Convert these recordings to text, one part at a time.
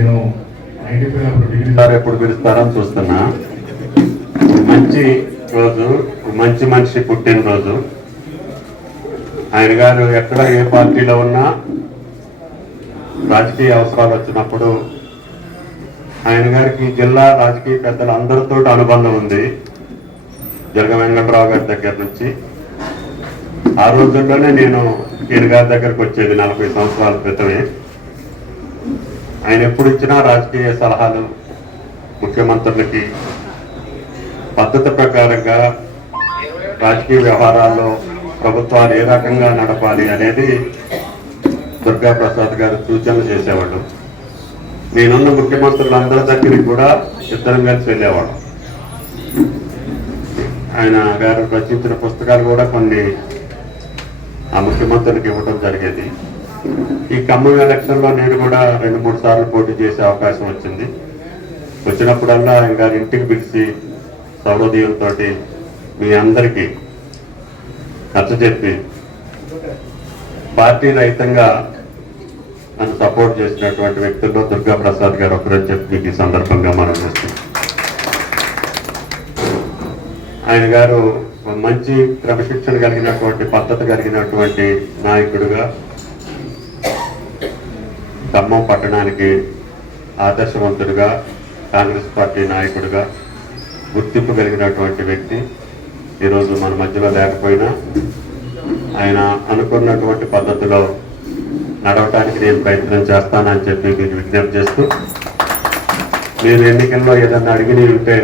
నేను degree sir ఎప్పుడు పిలుస్తారని చూస్తున్నా. మంచి రోజు, మంచి మనిషి పుట్టినరోజు. ఆయన గారు ఎక్కడ ఏ పార్టీలో ఉన్నా రాజకీయ అవసరాలు వచ్చినప్పుడు ఆయన గారికి జిల్లా రాజకీయ పెద్దలు అందరితో అనుబంధం ఉంది. జరగ వెంకటరావు గారి దగ్గర నుంచి ఆ రోజుల్లోనే నేను ఈయన గారి దగ్గరకు వచ్చేది 40 సంవత్సరాల క్రితమే. ఆయన ఎప్పుడు ఇచ్చినా రాజకీయ సలహాలు ముఖ్యమంత్రులకి పద్ధతి ప్రకారంగా రాజకీయ వ్యవహారాల్లో ప్రభుత్వాలు ఏ రకంగా నడపాలి అనేది దుర్గా ప్రసాద్ గారు సూచనలు చేసేవాళ్ళు. నేనున్న ముఖ్యమంత్రులందరి దగ్గరికి కూడా ఇద్దరం కలిసి వెళ్ళేవాళ్ళం. ఆయన గారు రచించిన పుస్తకాలు కూడా కొన్ని ఆ ముఖ్యమంత్రులకు ఇవ్వడం జరిగేది. ఈ ఖమ్మం ఎలక్షన్లో నేను కూడా 2-3 సార్లు పోటీ చేసే అవకాశం వచ్చింది. వచ్చినప్పుడల్లా ఆయన గారి ఇంటికి పిలిచి సౌరదీయంతో మీ అందరికీ నచ్చజెప్పి పార్టీ రహితంగా నన్ను సపోర్ట్ చేసినటువంటి వ్యక్తుల్లో దుర్గా ప్రసాద్ గారు ఒకరని చెప్పి మీకు ఈ సందర్భంగా మనం చేస్తాం. ఆయన గారు మంచి క్రమశిక్షణ కలిగినటువంటి పద్ధతి కలిగినటువంటి నాయకుడిగా ఖమ్మం పట్టణానికి ఆదర్శవంతుడిగా కాంగ్రెస్ పార్టీ నాయకుడిగా గుర్తింపు కలిగినటువంటి వ్యక్తి ఈరోజు మన మధ్యలో లేకపోయినా ఆయన అనుకున్నటువంటి పద్ధతిలో నడవటానికి నేను ప్రయత్నం చేస్తానని చెప్పి మీకు విజ్ఞప్తి చేస్తూ, మీరు ఎన్నికల్లో ఏదన్నా అడిగినవి ఉంటే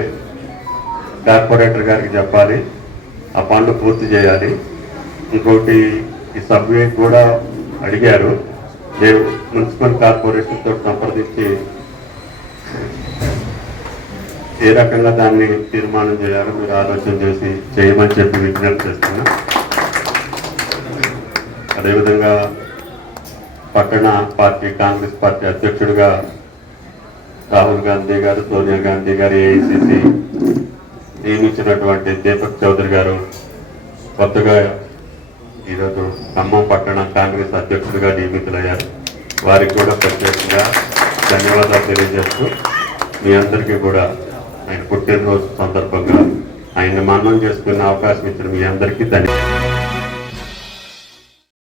కార్పొరేటర్ గారికి చెప్పాలి, ఆ పనులు పూర్తి చేయాలి. ఇంకోటి ఈ సబ్వే కూడా అడిగారు, నేను మున్సిపల్ కార్పొరేషన్తో సంప్రదించి ఏ రకంగా దాన్ని తీర్మానం చేయాలో మీరు ఆలోచన చేసి చేయమని చెప్పి విజ్ఞప్తి చేస్తున్నా. అదేవిధంగా పట్టణ పార్టీ కాంగ్రెస్ పార్టీ అధ్యక్షుడిగా రాహుల్ గాంధీ గారు, సోనియా గాంధీ గారు, ఏఐసిసి నియమించినటువంటి దీపక్ చౌదరి గారు కొత్తగా ఈరోజు ఖమ్మం పట్టణ కాంగ్రెస్ అధ్యక్షుడిగా నియమితులయ్యారు. వారికి కూడా ప్రత్యేకంగా ధన్యవాదాలు తెలియజేస్తూ, మీ అందరికీ కూడా ఆయన పుట్టినరోజు సందర్భంగా ఆయన మన్నం చేసుకునే అవకాశం ఇచ్చిన మీ అందరికీ ధన్యవాదాలు.